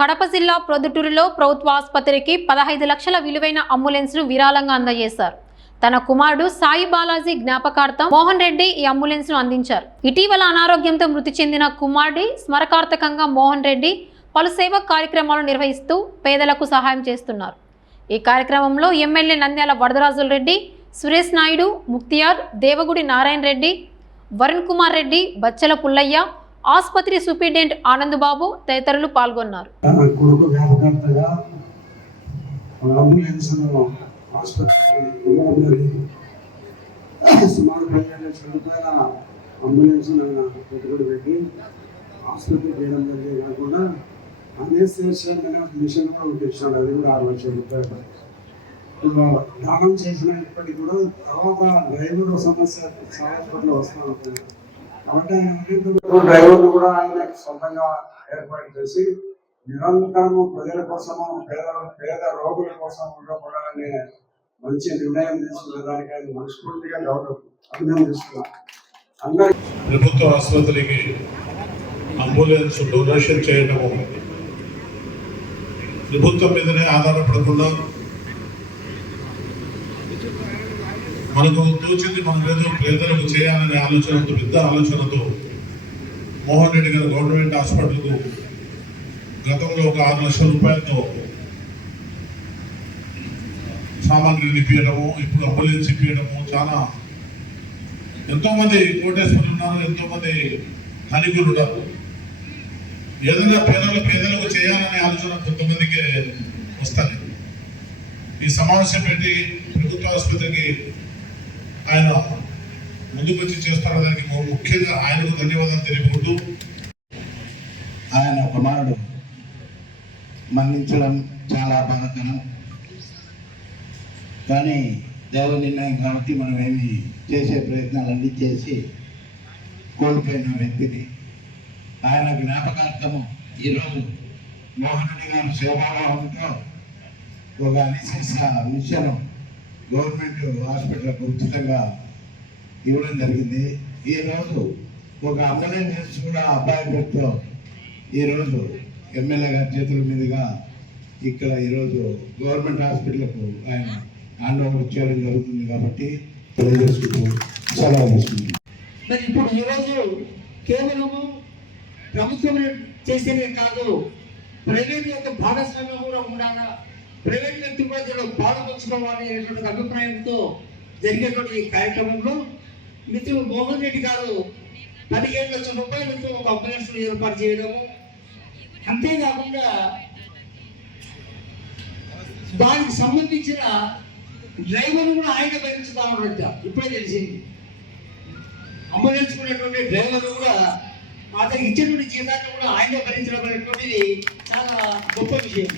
కడప జిల్లా ప్రొద్దుటూరులో ప్రభుత్వ ఆసుపత్రికి 15 లక్షల విలువైన అంబులెన్స్ను విరాళంగా అందజేశారు. తన కుమారుడు సాయి బాలాజీ జ్ఞాపకార్థం మోహన్ రెడ్డి ఈ అంబులెన్స్ను అందించారు. ఇటీవల అనారోగ్యంతో మృతి చెందిన కుమారుడి స్మరకార్థకంగా మోహన్ రెడ్డి పలు సేవా కార్యక్రమాలు నిర్వహిస్తూ పేదలకు సహాయం చేస్తున్నారు. ఈ కార్యక్రమంలో ఎమ్మెల్యే నంద్యాల వరదరాజుల రెడ్డి, సురేష్ నాయుడు, ముక్తియార్, దేవగుడి నారాయణ రెడ్డి, వరుణ్ కుమార్ రెడ్డి, బచ్చల పుల్లయ్య, ఆసుపత్రి సూపరింటెండెంట్ ఆనందబాబు తదితరులు పాల్గొన్నారు. దానం చేసినప్పటికీ కూడా తర్వాత డ్రైవర్ సమస్య చాలా వస్తూ ఉంటుంది కాబట్టి డ్రైవర్లు కూడా ఆయన సొంతంగా ఏర్పాటు చేసి నిరంతరము ప్రజల కోసము పేద రోగుల కోసం కూడా మంచి నిర్ణయం తీసుకున్న దానికి ఆయన మనస్ఫూర్తిగా అభినందిస్తున్నాను. ప్రభుత్వ ఆసుపత్రికి అంబులెన్స్ డొనేషన్ చేయడము ప్రభుత్వం మీదనే ఆధారపడకుండా మనకు తోచింది మనం ఏదో పేదలకు చేయాలనే ఆలోచనతో, పెద్ద ఆలోచనతో మోహన్ రెడ్డి గారు గవర్నమెంట్ హాస్పిటల్కు గతంలో ఒక 6 లక్షల రూపాయలతో సామాగ్రిని ఇప్పించడము, ఇప్పుడు అంబులెన్స్ ఇప్పించడము, చాలా ఎంతోమంది కోటేశ్వరులు ఉన్నారు, ఎంతోమంది ధనికులు ఉన్నారు. ఏదైనా పేదలకు చేయాలనే ఆలోచన కొంతమందికి వస్తుంది. ఈ సమావేశం పెట్టి ప్రభుత్వ ఆసుపత్రికి ఆయన ముందుకు వచ్చి చేస్తున్న దానికి ముఖ్యంగా ఆయనకు ధన్యవాదాలు తెలుపుకుంటూ, ఆయన కుమారుడు మరణించడం చాలా బాధాకరం. కానీ దేవుని నిర్ణయం కాబట్టి మనం ఏమి చేసే ప్రయత్నాలన్నీ చేసి కోల్పోయిన వ్యక్తిని ఆయన జ్ఞాపకార్థము ఈరోజు మోహన్ రెడ్డి గారు సేవాభావంతో ఒక అనిశ్చిత మిషన్ గవర్నమెంట్ హాస్పిటల్కు ఉచితంగా ఇవ్వడం జరిగింది. ఈరోజు ఒక అంబులెన్స్ కూడా అబ్బాయి పేరుతో ఈరోజు ఎమ్మెల్యే గారి చేతుల మీదుగా ఇక్కడ ఈరోజు గవర్నమెంట్ హాస్పిటల్కు ఆయన హ్యాండ్ ఓవర్ చేయడం జరుగుతుంది కాబట్టి తెలియజేసుకుంటూ సెలవు తీసుకుంటున్నాం. మరి ఇప్పుడు ఈరోజు కేవలము ప్రభుత్వం చేసేదే కాదు, ప్రైవేట్ యొక్క భాగస్వామ్యం కూడా ఉండాలా, ప్రైవేట్ వ్యక్తి కూడా దీనిలో పాల్పంచుకోవాలి అనేటువంటి అభిప్రాయంతో జరిగేటువంటి ఈ కార్యక్రమంలో మిత్రుడు మోహన్ రెడ్డి గారు 15 లక్షల రూపాయలతో ఒక అంబులెన్స్ ఏర్పాటు చేయడము, అంతేకాకుండా దానికి సంబంధించిన డ్రైవర్ కూడా ఆయన భరించుతామన్నట్ట ఇప్పుడే తెలిసింది. అంబులెన్స్ ఉన్నటువంటి డ్రైవర్ కూడా అతనికి ఇచ్చేటువంటి జీతాన్ని కూడా ఆయన భరించడం అనేటువంటిది చాలా గొప్ప విషయం.